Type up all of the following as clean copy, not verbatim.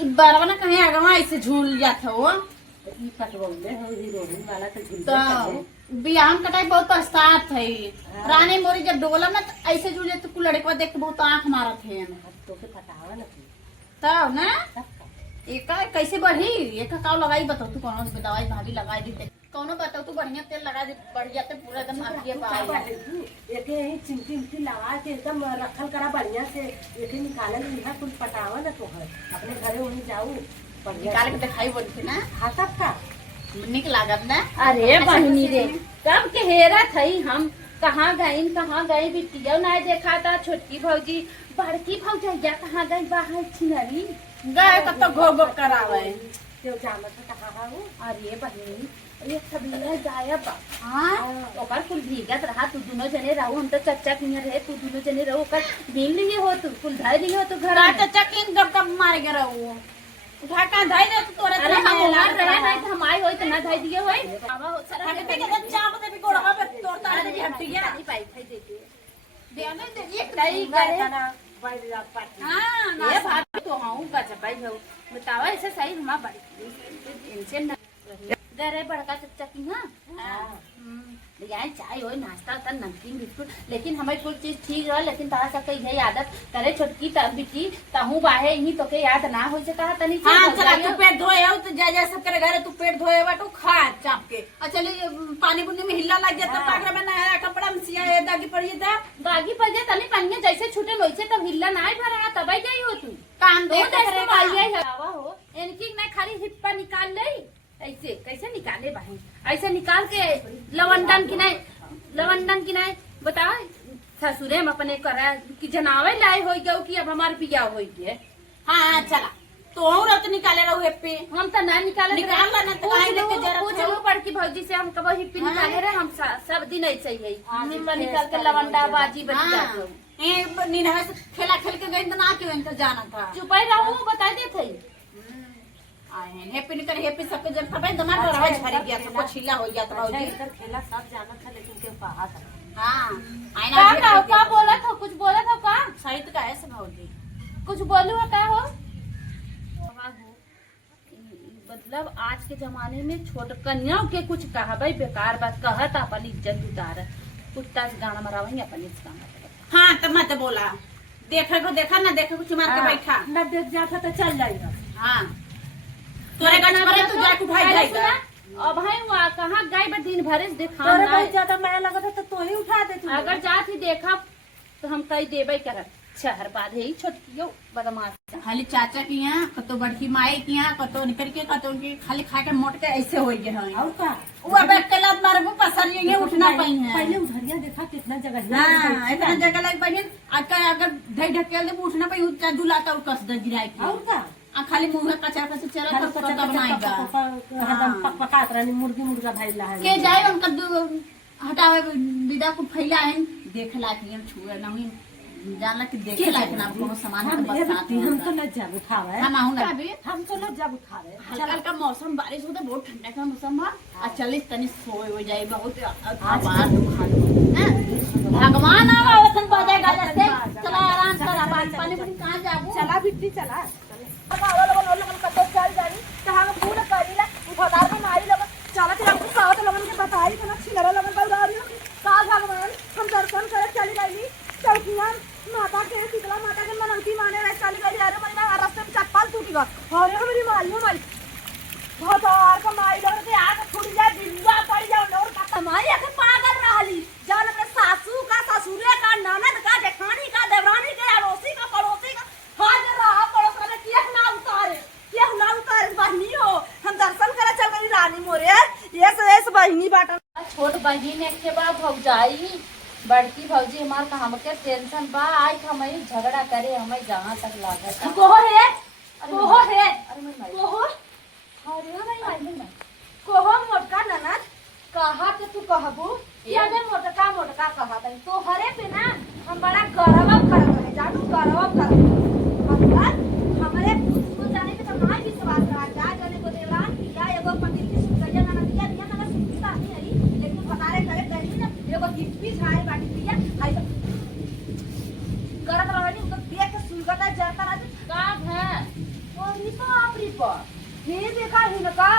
बरवा ना कहीं आगवा ऐसे झूल जाता हो तो बियाह में कटाई बहुत पछतात है। रानी मोरी जब डोला ना तो ऐसे झूले तो लड़के देख के बहुत आंख मारत है तब ना एक कैसे बढ़ी एक का लगाई बताओ तू कौन दवाई भाभी लगाई दी कौनो बताओ तू बढ़िया तेल लगा दे बढ़िया ते पूरा एकदम आखिए पाए एक ही चिमटी उमटी लगा के एकदम रखल करा बढ़िया से एक निकालल यहाँ कुछ पटावा ना तो है अपने घरे वहीं जाऊ निकाल के दिखाई बोलती ना हाँ तब का निक लागत ना। अरे बहनी रे कब के हेरा थई हम कहाँ गई बिटिया ना देखा था छोटकी भौजी बड़की भौजैया कहाँ गई बाहर छिनरी गए तब तो घो घो करावे क्यों जानत है कहाँ हूँ। अरे बहनी ये सब गायब हां ओकर कुल भीगत रहा तू दोनों जने रहू हम तो चच्चा किया रहे तू दोनों जने रहू ओकर भीग लिए हो तू कुल धाय लिए हो तू घर का चाचा किन कब मार के रहू उठा का धाई दे तू तोरे अरे हम उमर रहे नहीं तो हम आई होई तो ना धाय दिए होई आवा हो सारा हटे पे के चाप दे भी गोड़वा पे तोड़ता है हटिया नहीं पाई खाई देती दे ना दे एक नहीं करे हां ये बात तो हां का चपाई हो बतावा ऐसे सही हमारा बड़ी टेंशन गरे बड़का चच्चा की हां यार चाय हो नाश्ता था नमकीन बिस्कुट लेकिन हमारी कुछ चीज ठीक रहा लेकिन तारा सा कही है आदत करे छोटकी तब बिटी तहू बाहे ही तो के याद ना हो से कहा तनी हां चला तू पेट धोए हो तो जा जा सब करे घरे तू पेट धोए बाटू खा चाप के अच्छा ले पानी बुन्नी में हिल्ला लग जाता पागरा में नया कपड़ा में सिया दागी पड़ी था दागी पड़ जाए तनी पनिया जैसे छूटे वैसे तब हिल्ला ना भरा तब जाई हो तू कान दो देख दस रे बाइया हवा हो इनकी ना खाली हिप्पा निकाल ले ऐसे कैसे निकाले बहन ऐसे निकाल के लवंडन की नहीं बताओ ससुरे में अपने करा कि जनावे लाए हो गयो कि अब हमार बिया हो गए। हां चला तो और तो निकाले रहो पे हम तो ना निकाले निकाल ला ना तो काहे लेके जरा पूछ लो बड़की भौजी से हम कब हिप्पी निकाले रहे हम सब दिन ऐसे ही है हिप्पा निकाल के लवंडा बाजी बच जातो ए नीना से खेला खेल के गई तो ना क्यों इनका जाना था चुपाई रहो बता दे थे आए हैप्पी निकल हैप्पी सबके जन खबर दमार पर आवाज भरी गया तो कुछ हिला हो गया तो भौजी इधर खेला सब जाना था लेकिन क्यों कहा था हां आईना का बोला था कुछ बोला था का सही तो का ऐसे भौजी कुछ बोलू है का हो मतलब आज के जमाने में छोट कन्याओं के कुछ कहबे बेकार बात कहत अपन इज्जत उतार कुत्ता से गाना मरावेंगे अपन इस काम हां तब मत बोला देखा को देखा ना देखा को चुमार के बैठा न देख जाता तो चल जाएगा। हां तोरे गच पर तू जाके उठाई जाएगा अब भाई वहां कहां गई बा दिन भरे से देखा तोरे बहुत ज्यादा माया लगा था तो ही उठा दे तू अगर जात ही देखा तो हम कही देबे करब शहर बाद है छोटकियो बदमाश खाली चाचा की यहाँ कतो बड़की माई की यहाँ कतो निकल के कतो की खाली खा के मोट के ऐसे हो गए हैं और का वो अब के लात मारबू पसर ये उठना पाई है पहले उधरिया देखा कितना जगह हां इतना जगह लग बहिन आज का अगर धई ढकेल दे उठना पाई उच्चा दुलाता और कस दे गिराई के और का आ खाली मुंह में कचरा कचरा चला तो पता बनाएगा एकदम पकपका रानी मुर्गा भाई ला है के जाए उनका हटावे विदा को फैला है देख ला के हम छुए नहीं जानला कि देखे ला के ना कोनो सामान के बस साथ हम तो न जब उठावे हम आऊंगा अभी हम तो न जब उठावे हल्का हल्का मौसम बारिश होता बहुत ठंडा का मौसम बा आ चली तनी सोए हो जाए बहुत आवाज दुखा भगवान आवा वसन बजे गाजा से चला आराम कर पानी पानी कहां जाबू चला बिट्टी चला कतो चल जानी कहां पूरा करीला उठादार में मारी लगा चला फिर हमको साथ लगन के बताई तना छिनरा लगन का उधारी का भगवान हम दर्शन करे चली गईली चौकिया माता के शीतला माता के मनौती माने रहे चली गई अरे महीना रास्ते में चप्पल टूट गया अरे मेरी माई बहुत और का माई लोग के आके छूट जाए दिलवा पड़ जाओ और का कमाई आके पागल रहली जान अपने सासू का ससुरे का ननद का जेठानी का देवरानी के अड़ोसी का पड़ोसी का हाजिर रहा पड़ोस वाले किया ना उतारे बहनी हो हम दर्शन करे चल गई रानी मोरे ये बहनी बाटा छोट बहनी के बा भौजाई बड़की भौजी हमार का हमके टेंशन बा आई हमें झगड़ा करे हमें जहां तक लागत कोहो है अरे मैं कोहो अरे मैं कोहो मोटका ननद कहा के तू कहबू या दे मोटका कहा तई तो हरे पे ना हम बड़ा गौरव करत रहे जानू गौरव करत मतलब हमरे स्कूल जाने के तो मां विश्वास रहा जा जाने को देवा या एगो पति की सुकैया ननद दिया ना सुनता नहीं है लेकिन हमारे घरे गई ना एगो गिफ्टी झाड़ी बाटी दिया आई तो करत रहनी उनको देख के सुलगता जाता रहा का है गई बाप रे बाप। फिर देखा हिनका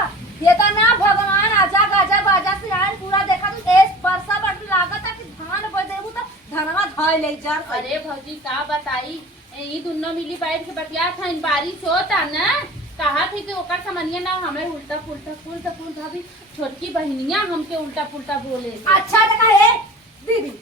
ये तो ना भगवान आजा गाजा बाजा से आए पूरा देखा तू एस वर्षा बट लागत है कि धान बदेबू तो धनवा धाय ले जा। अरे भौजी का बताई ई दोनों मिली बैठ के बतिया था इन बारिश होता ना कहा थी कि ओकर समनिया ना हमें उल्टा पुल्टा भी छोटकी बहनिया हमके उल्टा पुल्टा बोले। अच्छा देखा है दीदी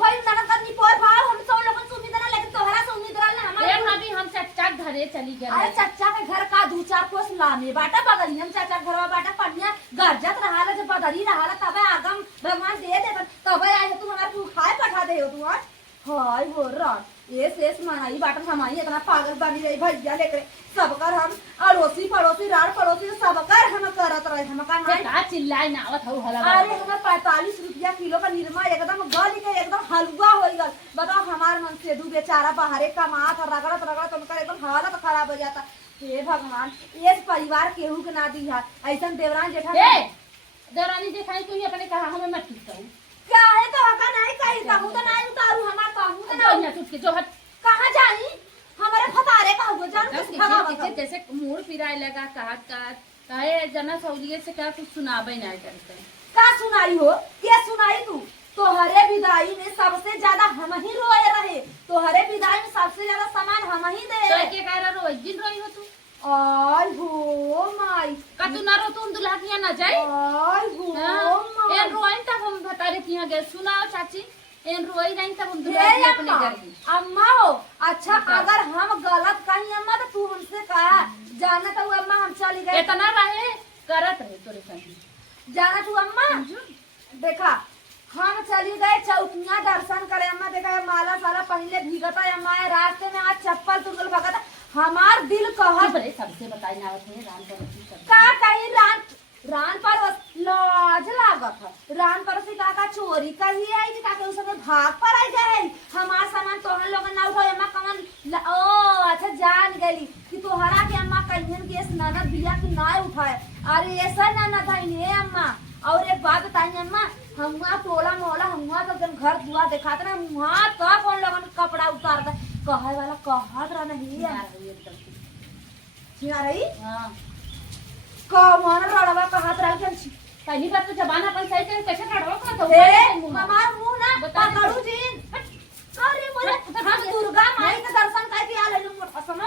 भाई ननद का निपोर भाव हम सब लोगन सुनी देना लेकिन तोहरा से उम्मीद रहल ना अरे हमारे। भाभी हम चच्चा के घरे चली गए। अरे चच्चा के घर का दू चार कोस लामे बाटा बगली हम चाचा घर में बाटा पढ़िया गरजत रहाला जब बदरी रहाला तबे आगम भगवान दे दे तबे आए तू हमारे तू खाए पठा दे हो तू आज हाय हो रात ये शेष मनाई बाटा हमारी इतना पागल बनी रही भैया लेकर सबकर हम अड़ोसी पड़ोसी रार पड़ोसी सबकर हम करत रहे हम का नहीं का चिल्लाए नावत हो हला। अरे हमें 45 रुपया किलो का निरमा एकदम गल के एकदम हलवा हो गल। बताओ हमार मन से दू बेचारा बाहरे कमात और रगड़त उनका एकदम हालत खराब हो जाता। हे भगवान इस परिवार केहू के ना दी है ऐसा देवरान जेठा देवरानी जेठानी तू ही अपने कहा हमें मत कहू क्या है तो हका नहीं कही कहूं तो नहीं उतारू हमार कहूं तो जो ना ना तुझके जो हट कहां जाई हमारे फतारे कहूं जान कुछ भगावा जैसे मुड़ फिराए लगा कहा कहे जना सहूलियत से क्या कुछ सुनाबे ना करते का सुनाई हो ये सुनाई तू तोहरे विदाई में सबसे ज्यादा हम ही रोए रहे तोहरे विदाई में सबसे ज्यादा सामान हम ही दे तो के कह रहा रोज दिन रोई हो तू आय हो माई का तू ना रो तू दुल्हा किया ना जाए आय हो माई एन रोइन तब हम भतारे किया गए सुनाओ चाची एन रोई नहीं तब हम दुल्हा हे किया अपने अम्मा, घर की अम्मा हो अच्छा अगर हम गलत कहीं अम्मा तो तू हमसे कहा जाना तो अम्मा हम चली गए इतना रहे करत रहे तोरे संग जाना तू अम्मा देखा हम चली गए चौकिया दर्शन करे अम्मा देखा माला साला पहले भीगता अम्मा रास्ते में आज चप्पल तुगल भगता हमार दिल कहत बड़े सबसे बताई ना थे राम पर का कहीं रान पर लाज लागत है रान पर से का चोरी कही है कि का के उसमें भाग पर आई जाए हमार सामान तोहन लोगन ना उठाओ अम्मा कमन ओ अच्छा जान गली कि तोहरा के अम्मा कहियन के ननद बिया की ना उठाए अरे ऐसा ननद है ने अम्मा और एक बात बताइए अम्मा हुआ टोला मोहला हुआ तो जब घर दुआ दिखाते ना वहाँ तब कौन लोगन कपड़ा उतारता कहे वाला कहत रहा नहीं छिना रही हां कौन रड़वा कहत रहा कि पहली बात तो जबान अपन सही से कैसे कड़वा का तो ए हमार मुंह ना बता दे। पकड़ू जी अरे मोरे हम दुर्गा माई के दर्शन करके आ लेलू मोर असम